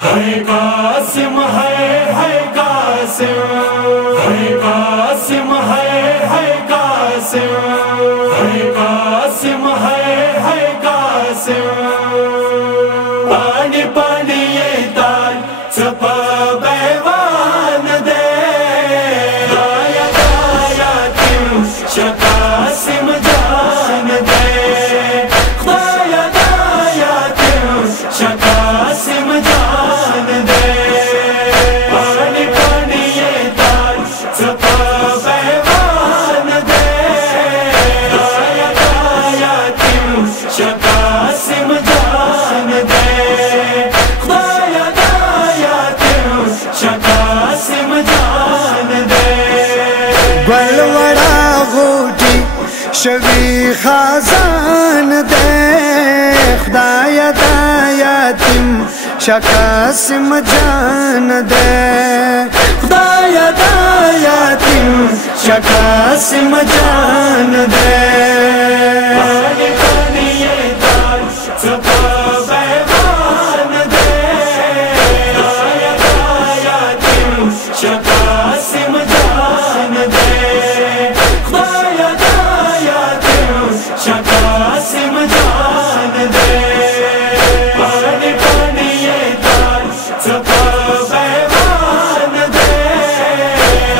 है कासिम है कासिम है कासिम है कासिम है कासिम है कासिम पानी पानी येतात चप बैवान दे दाया दाया तिम शकासिम जान दे दाया दाया तिम शकासिम जान दे पानी पानी येतात चप बैवान दे दाया दाया तिम शकासिम जान दे दाया दाया तिम शकासिम जान दे गलवड़ा गोटी शवी खाजान दे खुदाया दाया तिम शकासिम जान दे खुदाया दाया तिम शकासिम जान दे पानी पानी येतात चप बैवान दे दाया दाया तिम शकासिम जान दे दाया दाया तिम शकासिम जान दे पानी पानी येतात चप बैवान दे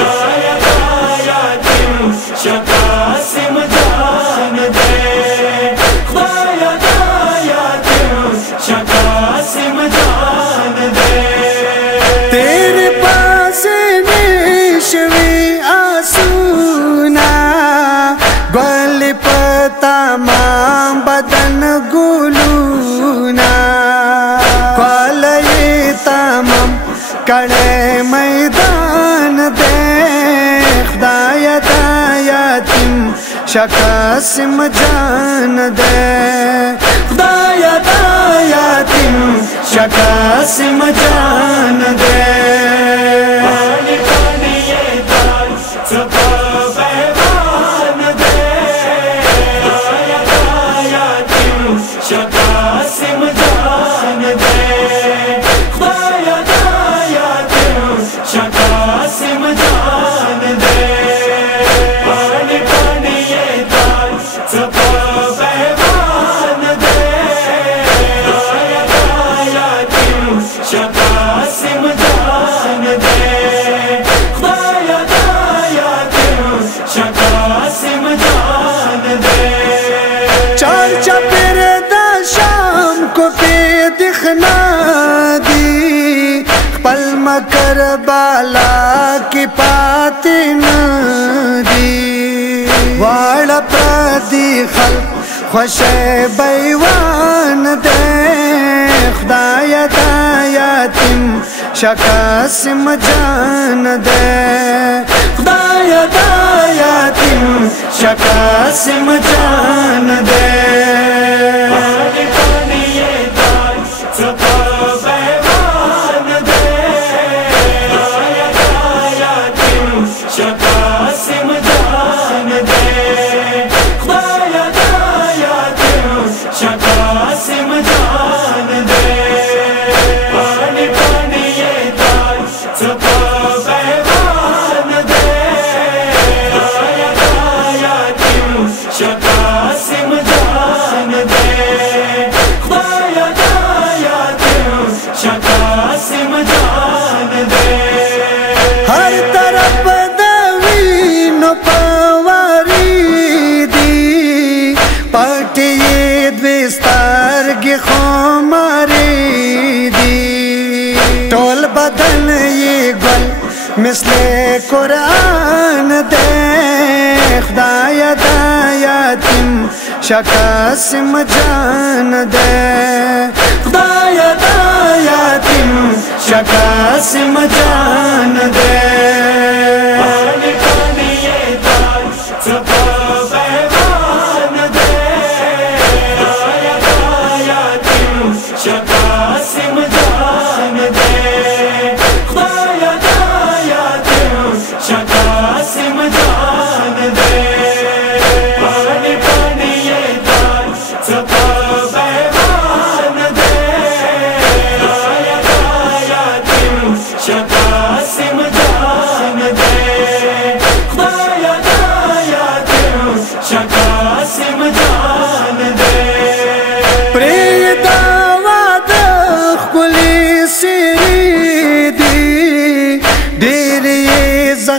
दाया दाया तिम शकासिम जान दे दाया दाया तिम शकासिम जान दे तेरे पास निशवी आसूना गल पता मां बदन गुलूना क्वालये तमाम कड़े मैदान दे खुदाया दाया तिम शकासिम जान दे खुदाया दाया तिम शकासिम जान दे पानी पानी येतात चप बैवान दे दाया दाया तिम शकासिम जान दे दाया दाया तिम शकासिम जान दे पानी पानी येतात चप बैवान दे दाया दाया तिम शकासिम जान दे दाया दाया तिम शकासिम जान दे चार चपेर दा शाम को पे दिखना दी पल मकर बाला की पाती न दी वाड़ प्रदी खल खुशे बैवान दे खुदाया दाया तिम शकासिम जान दे खुदाया दाया तिम शकासिम जान दे पानी पानी येतात चप बैवान दे दाया दाया तिम शकासिम जान दे दाया दाया तिम शकासिम जान दे पानी पानी येतात चप बैवान दे दाया दाया तिम शकासिम जान दे दाया दाया तिम शकासिम जान दे हर तरफ दवीन पवारी दी पटिए द्विस्तार गे खुमारी दी टोल बदन ये गल मिसले कुरान दे खुदाया दाया तिम शकासिम जान दे खुदाया दाया तिम शकासिम जान दे पानी पानी येतात चप बैवान दे दाया दाया तिम शकासिम जान दे दाया दाया तिम शकासिम जान दे पानी पानी येतात चप बैवान दे दाया दाया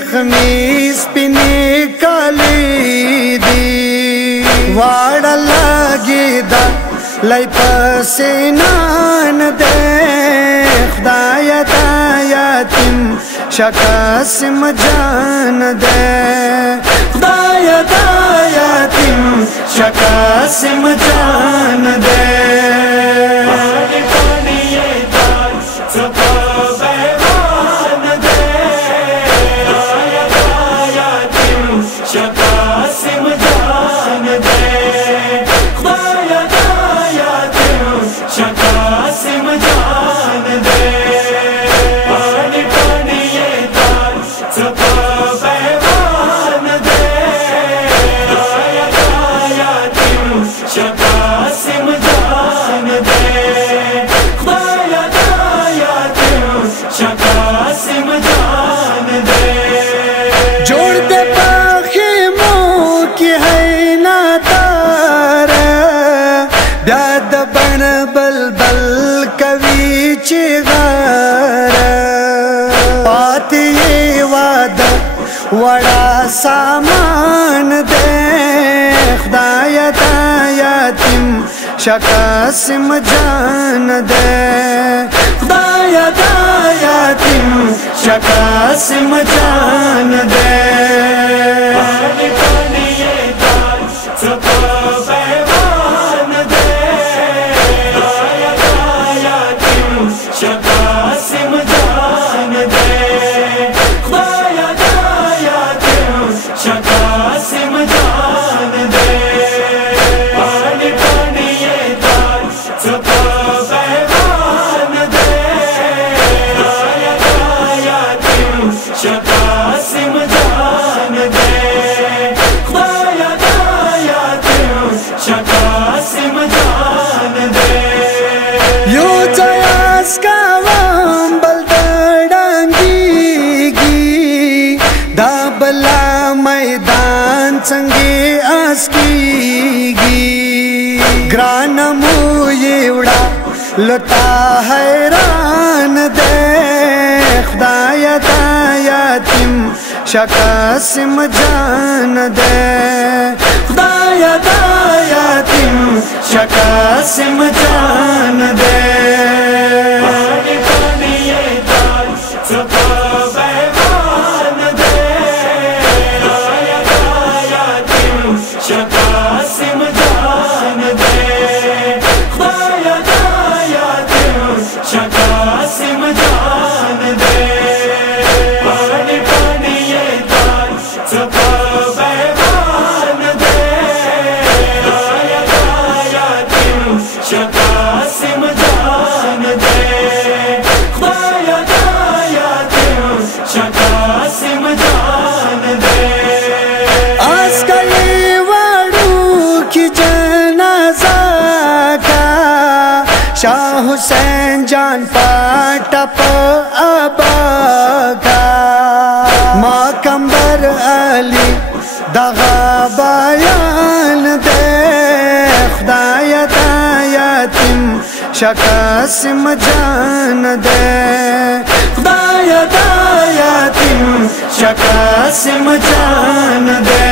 जख्मी स्पिनी काली दी वाड़ा लागी दा लाई पसीनान दे खुदाया दाया तिम शकासिम जान दे खुदाया दाया तिम शकासिम जान दे बल कवि चिगार पाती वाद वड़ा सामान दे खुदाया दाया तिम शकासिम जान दे खुदाया दाया तिम शकासिम जान दे मैदान संगे आसकीगी ग्रान मुड़ा लता हैरान दे खुदाया दाया तिम शकासिम जान दे खुदाया दाया तिम शकासिम जान दे शाह हुसैन जान पाटप अबागा माँ कंबर अली दगा बयान दे खुदाया दाया तिम शकासिम जान दे खुदाया दाया तिम शकासिम जान दे